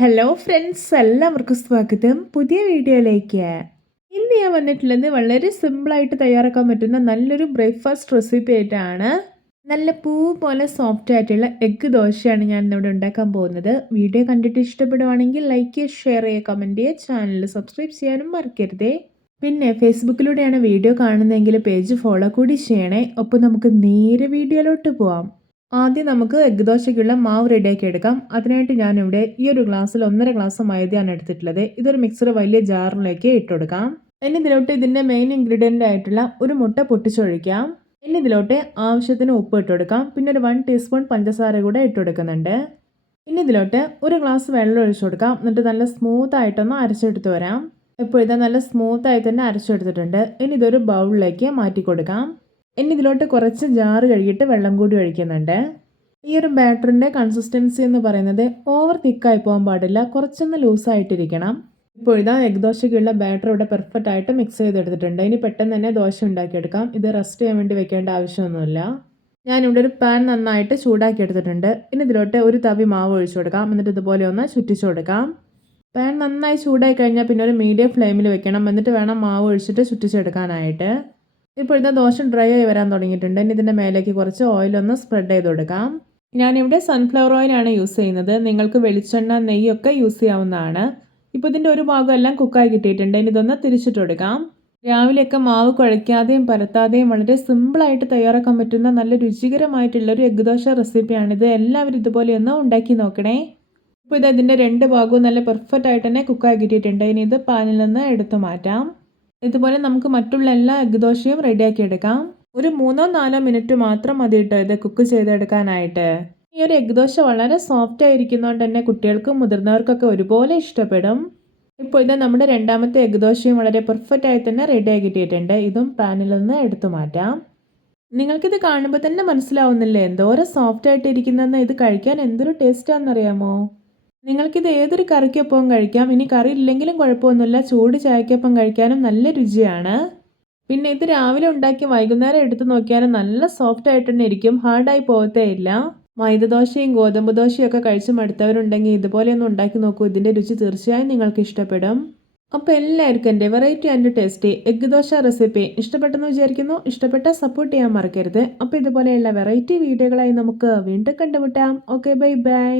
Hello friends എല്ലാവർക്കും സ്വാഗതം. പുതിയ വീഡിയോയിലേക്ക്. ഇന്ന് ഞാൻ വന്നിട്ടുള്ളത് വളരെ സിമ്പിളായിട്ട് തയ്യാറാക്കാൻ പറ്റുന്ന നല്ലൊരു ബ്രേക്ക്ഫാസ്റ്റ് റെസിപ്പി ആയിട്ടാണ്. നല്ല പൂ പോലെ സോഫ്റ്റ് ആയിട്ടുള്ള എഗ്ഗ് ദോശയാണ് ഞാൻ ഇന്നിവിടെ ഉണ്ടാക്കാൻ പോകുന്നത്. വീഡിയോ കണ്ടിട്ട് ഇഷ്ടപ്പെടുവാണെങ്കിൽ ലൈക്ക് ചെയ്യുക ഷെയർ ചെയ്യുക കമന്റ് ചെയ്യുക ചാനൽ സബ്സ്ക്രൈബ് ചെയ്യാനും മറക്കരുതേ. പിന്നെ ഫേസ്ബുക്കിലൂടെയാണ് വീഡിയോ കാണുന്നതെങ്കിൽ പേജ് ഫോളോ കൂടി ചെയ്യണേ. ഒപ്പം നമുക്ക് നേരെ വീഡിയോയിലോട്ട് പോവാം. ആദ്യം നമുക്ക് എഗ് ദോശയ്ക്കുള്ള മാവ് റെഡിയാക്കി എടുക്കാം. അതിനായിട്ട് ഞാനിവിടെ ഈ ഒരു ഗ്ലാസ്സിൽ ഒന്നര ഗ്ലാസ് മൈദയാണ് എടുത്തിട്ടുള്ളത്. ഇതൊരു മിക്സർ വലിയ ജാറിലേക്ക് ഇട്ടുകൊടുക്കാം. ഇനി ഇതിലോട്ട് ഇതിന്റെ മെയിൻ ഇൻഗ്രീഡിയന്റ് ആയിട്ടുള്ള ഒരു മുട്ട പൊട്ടിച്ചൊഴിക്കാം. ഇനി ഇതിലോട്ട് ആവശ്യത്തിന് ഉപ്പ് ഇട്ട് കൊടുക്കാം പിന്നെ ഒരു വൺ ടീസ്പൂൺ പഞ്ചസാര കൂടെ ഇട്ട് കൊടുക്കുന്നുണ്ട് ഇനി ഇതിലോട്ട് ഒരു ഗ്ലാസ് വെള്ളം ഒഴിച്ചു കൊടുക്കാം. എന്നിട്ട് നല്ല സ്മൂത്ത് ആയിട്ടൊന്ന് അരച്ചെടുത്ത് വരാം. ഇപ്പോൾ ഇത് നല്ല സ്മൂത്ത് ആയി തന്നെ അരച്ചെടുത്തിട്ടുണ്ട്. ഇനി ഇതൊരു ബൗളിലേക്ക് മാറ്റി കൊടുക്കാം ഇനി ഇതിലോട്ട് കുറച്ച് ജാറ് കഴുകിയിട്ട് വെള്ളം കൂടി ഒഴിക്കുന്നുണ്ട്. ഈ ഒരു ബാറ്ററിന്റെ കൺസിസ്റ്റൻസി എന്ന് പറയുന്നത് ഓവർ തിക്കായി പോകാൻ പാടില്ല. കുറച്ചൊന്ന് ലൂസായിട്ടിരിക്കണം ഇപ്പോൾ ഇതാ എഗ് ദോശയ്ക്കുള്ള ബാറ്റർ ഇവിടെ പെർഫെക്റ്റ് ആയിട്ട് മിക്സ് ചെയ്തെടുത്തിട്ടുണ്ട്. ഇനി പെട്ടെന്ന് തന്നെ ദോശ ഉണ്ടാക്കിയെടുക്കാം. ഇത് റെസ്റ്റ് ചെയ്യാൻ വേണ്ടി വെക്കേണ്ട ആവശ്യമൊന്നുമില്ല. ഞാനിവിടെ ഒരു പാൻ നന്നായിട്ട് ചൂടാക്കി എടുത്തിട്ടുണ്ട് ഇനി ഇതിലോട്ട് ഒരു തവി മാവ് ഒഴിച്ചു കൊടുക്കാം. എന്നിട്ട് ഇതുപോലെ ഒന്ന് ചുറ്റിച്ചു കൊടുക്കാം. പാൻ നന്നായി ചൂടായി കഴിഞ്ഞാൽ പിന്നെ ഒരു മീഡിയം ഫ്ലെയിമിൽ വെക്കണം. എന്നിട്ട് വേണം മാവ് ഒഴിച്ചിട്ട് ചുറ്റിച്ചെടുക്കാനായിട്ട്. ഇപ്പോഴത്തെ ദോശ ഡ്രൈ ആയി വരാൻ തുടങ്ങിയിട്ടുണ്ട്. ഇനി ഇതിന്റെ മേലേക്ക് കുറച്ച് ഓയിലൊന്ന് സ്പ്രെഡ് ചെയ്ത് കൊടുക്കാം. ഞാനിവിടെ സൺഫ്ലവർ ഓയിലാണ് യൂസ് ചെയ്യുന്നത്. നിങ്ങൾക്ക് വെളിച്ചെണ്ണ നെയ്യൊക്കെ യൂസ് ചെയ്യാവുന്നതാണ്. ഇപ്പോൾ ഇതിന്റെ ഒരു ഭാഗം എല്ലാം കുക്കായി കിട്ടിയിട്ടുണ്ട്. ഇനി ഇതൊന്ന് തിരിച്ചിട്ട് കൊടുക്കാം. രാവിലെയൊക്കെ മാവ് കുഴയ്ക്കാതെയും പരത്താതെയും വളരെ സിമ്പിളായിട്ട് തയ്യാറാക്കാൻ പറ്റുന്ന നല്ല രുചികരമായിട്ടുള്ള ഒരു എഗ് ദോശ റെസിപ്പിയാണിത് എല്ലാവരും ഇതുപോലെ ഒന്ന് ഉണ്ടാക്കി നോക്കണേ. ഇപ്പോൾ ഇത് ഇതിന്റെ രണ്ട് ഭാഗവും നല്ല പെർഫെക്റ്റ് ആയിട്ട് തന്നെ കുക്കായി കിട്ടിയിട്ടുണ്ട്. ഇനി ഇത് പാനിൽ നിന്ന് എടുത്തു മാറ്റാം. ഇതുപോലെ നമുക്ക് മറ്റുള്ള എല്ലാ എഗ് ദോശയും റെഡിയാക്കി എടുക്കാം. ഒരു മൂന്നോ നാലോ മിനിറ്റ് മാത്രം മതി കേട്ടോ ഇത് കുക്ക് ചെയ്തെടുക്കാനായിട്ട്. ഈ ഒരു എഗ് ദോശ വളരെ സോഫ്റ്റ് ആയിരിക്കുന്നതുകൊണ്ട് തന്നെ കുട്ടികൾക്കും മുതിർന്നവർക്കൊക്കെ ഒരുപോലെ ഇഷ്ടപ്പെടും. ഇപ്പോൾ ഇത് നമ്മുടെ രണ്ടാമത്തെ എഗ് ദോശയും വളരെ പെർഫെക്റ്റ് ആയി തന്നെ റെഡിയായി കിട്ടിയിട്ടുണ്ട്. ഇതും പാനിൽ നിന്ന് എടുത്തു മാറ്റാം. നിങ്ങൾക്കിത് കാണുമ്പോൾ തന്നെ മനസ്സിലാവുന്നില്ലേ? എന്തോരം സോഫ്റ്റ് ആയിട്ട് ഇരിക്കുന്നതെന്ന് ഇത് കഴിക്കാൻ എന്തൊരു ടേസ്റ്റാണെന്നറിയാമോ നിങ്ങൾക്കിത് ഏതൊരു കറിക്കൊപ്പവും കഴിക്കാം. ഇനി കറി ഇല്ലെങ്കിലും കുഴപ്പമൊന്നുമില്ല. ചൂട് ചായക്കൊപ്പം കഴിക്കാനും നല്ല രുചിയാണ്. പിന്നെ ഇത് രാവിലെ ഉണ്ടാക്കി വൈകുന്നേരം എടുത്ത് നോക്കിയാലും നല്ല സോഫ്റ്റ് ആയിട്ട് തന്നെ ഇരിക്കും. ഹാർഡായി പോകത്തേ ഇല്ല. മൈദദോശയും ഗോതമ്പ് ദോശയും ഒക്കെ കഴിച്ച് മടുത്തവരുണ്ടെങ്കിൽ ഇതുപോലെയൊന്നും ഉണ്ടാക്കി നോക്കൂ. ഇതിന്റെ രുചി തീർച്ചയായും നിങ്ങൾക്ക് ഇഷ്ടപ്പെടും. അപ്പോൾ എല്ലാവർക്കും എന്റെ variety and tasty egg dosa recipe ഇഷ്ടപ്പെട്ടെന്ന് വിചാരിക്കുന്നു. ഇഷ്ടപ്പെട്ട സപ്പോർട്ട് ചെയ്യാൻ മറക്കരുത്. അപ്പോൾ ഇതുപോലെയുള്ള വെറൈറ്റി വീഡിയോകളായി നമുക്ക് വീണ്ടും കണ്ടുമുട്ടാം. Okay bye bye